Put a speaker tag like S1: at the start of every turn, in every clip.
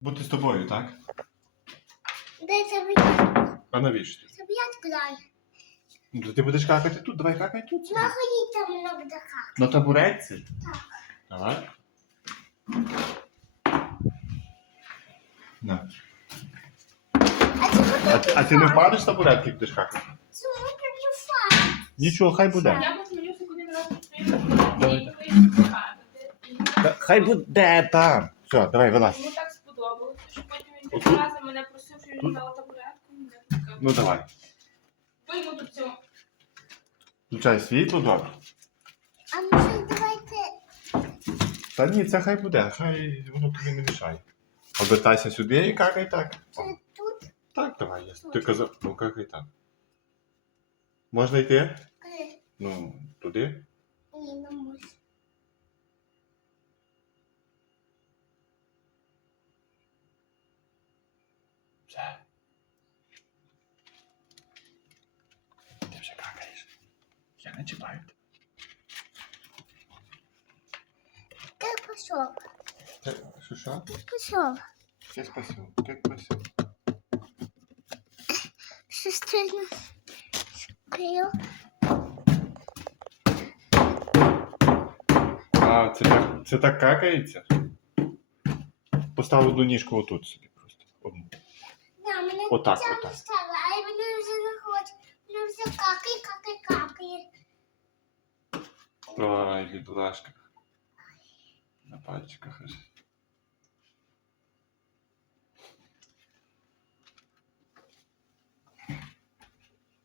S1: Бути з тобою, так?
S2: Де забіятку?
S1: А навіщо?
S2: Забіятку дай.
S1: Ну, то ти будеш какати тут, давай какай тут. собі.
S2: Находіть там много така.
S1: На табуретці?
S2: Так.
S1: Давай. На.
S2: А це
S1: А, а ти не впадеш з табуретки, будеш какати?
S2: Чому тут файно?
S1: Нічого, хай буде.
S3: Я посміюся, куди не раз
S1: Давай. Та- Хай буде там. Все, давай, вилазь.
S3: Йому так сподобалося, що потім він
S1: Отут?
S3: три рази мене просив, що він
S1: Тут?
S3: табуретку.
S1: Ну давай.
S3: Цього.
S1: Включай світло, добре.
S2: А може давайте
S1: Та ні, це хай буде, хай воно тобі не мішає. Обертайся сюди і какай так.
S2: це тут?
S1: Так, давай, я. Ти казав, ну какай так. Можна йти?
S2: Куди?
S1: Ну, туди.
S2: Ні, не можу.
S1: Все. Ти вже какаєш. Я не чіпаю. тебе.
S2: Як пішов?
S1: Ти- Що що?
S2: Як пішов?
S1: Я спасю. Як спасю.
S2: Що стрільно? Скрив.
S1: А, це так, це так какається? Постав одну ніжку отут собі просто. Одну.
S2: Да, мене
S1: Отак, отак.
S2: поставила, а мене вже не хоче. Мене вже какає, какає, какає.
S1: Ой, бідолашка. На пальчиках аж.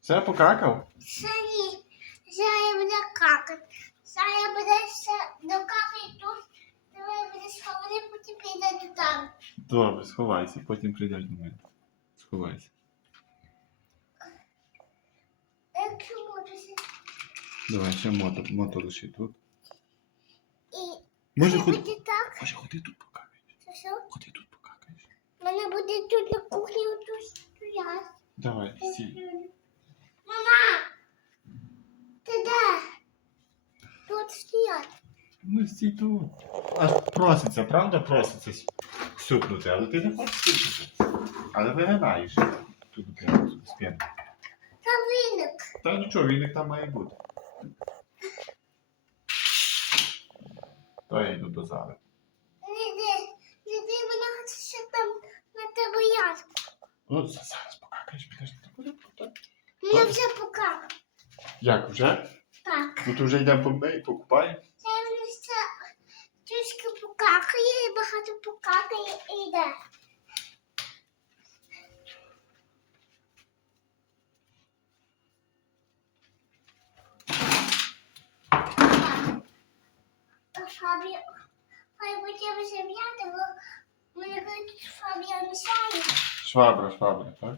S1: Все покакав?
S2: Ні. Зараз буде какати. Зараз буде ще докакає тут. Давай будеш говорити, потім піде до там.
S1: Добре, сховайся, потім прийдеш до мене. Сховайся.
S2: Як чому ти ще?
S1: Давай, ще мото, мото лиши тут.
S2: І
S1: Може,
S2: це
S1: ходи.
S2: буде так.
S1: Може, ходи тут покакаєш.
S2: Що, що?
S1: Ходи тут покакаєш.
S2: Мене буде тут на кухні отут стояти.
S1: Давай, стій.
S2: Мама! Ти де? Тут стоять.
S1: Ну стій тут. Аж проситься, правда, проситься с- сюпнути, але ти не хочеш сюпнути. Але вигадаєш. Тут прямо тут спину.
S2: Та виник.
S1: Та нічого, він там має бути. То я йду до зали.
S2: Не йди. Не йди, мене хочеш, щоб там на тебе ярко.
S1: Ну, за- зараз покакаєш, підеш на табуретку, так?
S2: Мене вже покакав.
S1: Як вже?
S2: Так.
S1: Ну ти вже йдемо помий, покупай.
S2: Це мене ще трішки покакає, і багато покакає і йде. Так. Фабі, хай бо мене кажуть, Фабія мішає.
S1: Швабра, швабра, так?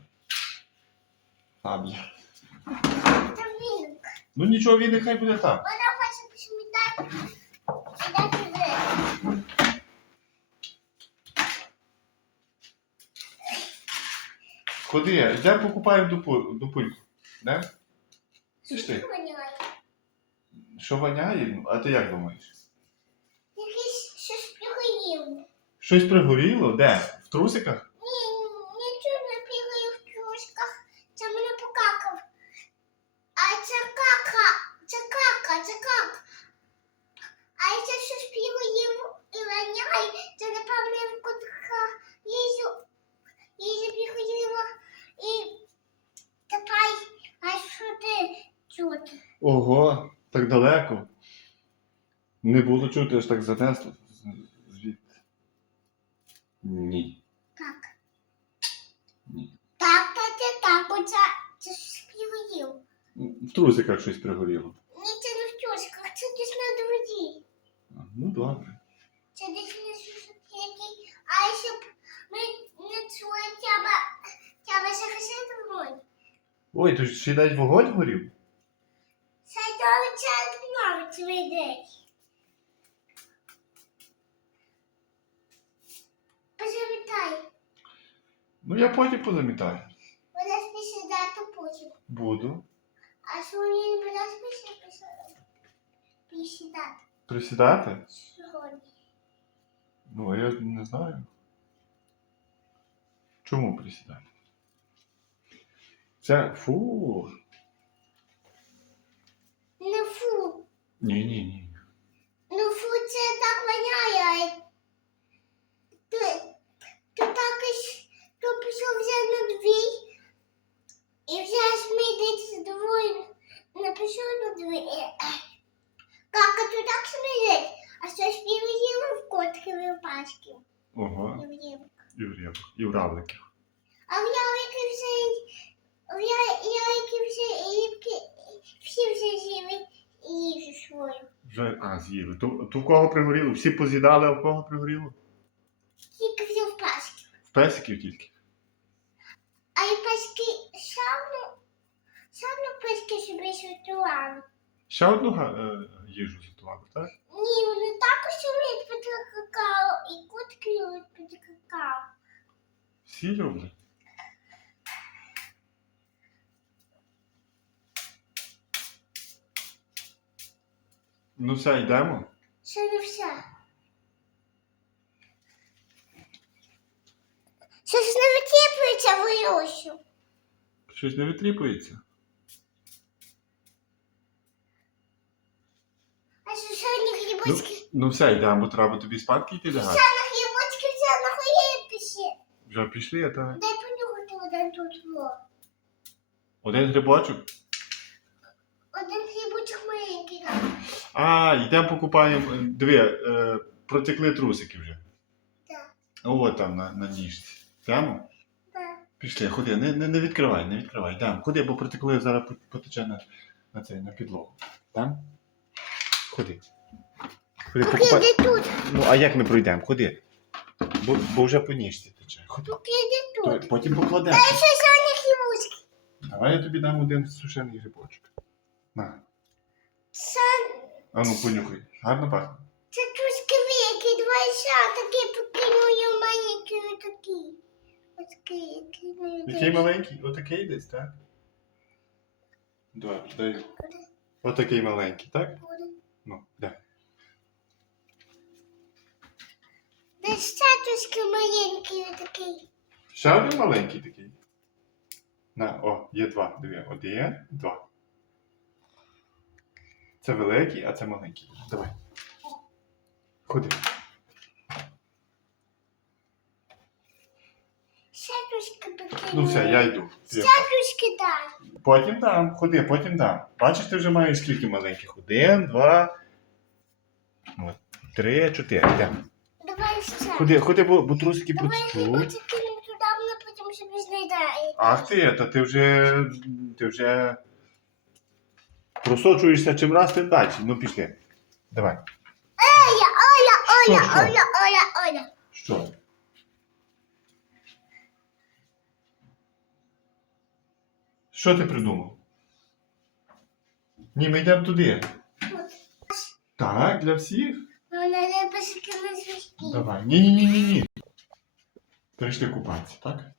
S1: Фабія.
S2: Там віник.
S1: Ну нічого, він нехай буде так.
S2: Вона хоче посмітати. Іде туди.
S1: Ходи, йдемо покупаємо до, пу- до пульку. Не? Пішли.
S2: Що воняє?
S1: Що воняє? А ти як думаєш?
S2: Щось
S1: пригоріло? Де? В трусиках?
S2: Ні, нічого не бігає в чушках. Це мене покакав. А це кака. Це кака, це как. А це щось бігає і воняє. Це напевно в кутка їжу. Їжу бігає і тепер, а що ти чути?
S1: Ого, так далеко. Не було чути, аж так занесло. Ні.
S2: Так.
S1: Ні.
S2: Так, так, так, так, бо це, це щось.
S1: В трусиках щось пригоріло.
S2: Ні, це не в чушках, це десь на дворі.
S1: А, Ну добре.
S2: Це десь не який. А щоб ми не чули треба, треба захистити вогонь.
S1: Ой, то ще й навіть вогонь горів? Ну я потім позамітаю.
S2: Вона спісідати потім.
S1: Буду.
S2: А сьогодні не буде
S1: Чому присідати? Це фу.
S2: Не фу.
S1: Ні, ні, ні.
S2: Ну фу, це так воняє. Ти, ти так із, то пішов вже на дві. І вже смітить з двоє. Напишу на дві. Кака тут так смітить. А що ж пів'їли в котки в пачки.
S1: Ого.
S2: І в їм.
S1: І в риб, і в равликів.
S2: А в ялики вже, в ялики вже, і рибки, всі вже і їжу свою.
S1: Вже, а, з'їли. То, то в кого пригоріло? Всі поз'їдали, а в кого пригоріло?
S2: Тільки вже в пачки.
S1: В песиків тільки.
S2: А і пачки саме, саме пачки собі святували.
S1: Ще одну е, їжу зготували, так?
S2: Ні, вони також люблять пити какао, і котки люблять пити какао.
S1: Всі люблять. Ну все, йдемо.
S2: Це не все. Ж не витіплюється волосю.
S1: Щось не витріпується.
S2: А що сьогодні грибочки?
S1: Ну все, йдемо, бо треба тобі спадки йти лягати.
S2: На грибочки вже нахує піші.
S1: Вже пішли, а та
S2: Дай понюхати один тут во.
S1: один грибочок.
S2: Один грибочок маленький.
S1: А, йдемо покупаємо. е, Диви, е, протекли трусики вже.
S2: Так.
S1: О, там на, на ніжці. Йдемо?
S2: Так.
S1: Пішли, ходи, не, не, не відкривай, не відкривай. Йдемо. Ходи, бо протекли зараз по- потече на, на, цей, на підлогу. Там? Ходи. Ходи,
S2: Поки
S1: покупай.
S2: йди тут.
S1: Ну, а як ми пройдемо? Ходи. Бо, бо вже по ніжці тече. Ходи.
S2: Поки йди тут.
S1: То- Потім покладемо.
S2: Що сьогодні грибочки?
S1: Давай я тобі дам один сушений грибочок. На.
S2: Це,
S1: А ну понюхай. Гарно пахне.
S2: це трошки великий, два іша, такі покинули маленькі, такі. Отакі, які
S1: Який маленький? Отакий десь, так? Добре, даю. Отакий маленький, так? Ну, де?
S2: Десь це трошки маленький такий.
S1: Ще один маленький такий. На, о, є два. Диви. Один, два. Це великий, а це маленький. Давай. Ходи.
S2: Ще трошки.
S1: Ну все, я йду.
S2: Ще трошки дай.
S1: Потім дам, ходи, потім дам. Бачиш, ти вже маєш скільки маленьких? Один, два, от, три, чотири. Йдемо.
S2: Давай ще.
S1: Ходи, ходи, бо, бо трусики
S2: Давай
S1: протечуть.
S2: грибочки кинемо туди, вона потім собі знайдає.
S1: Ах ти, та ти вже. Ти вже. Просочуєшся чим раз, тим далі. Ну пішли. Давай.
S2: Оля, Оля,
S1: Що,
S2: Оля,
S1: що?
S2: Оля, Оля, Оля.
S1: Що? Що ти придумав? Ні, ми йдемо туди. Так, для всіх?
S2: Вона не пошукала зв'язки.
S1: Давай. Ні, ні, ні, ні, ні. Прийшли купатися, так?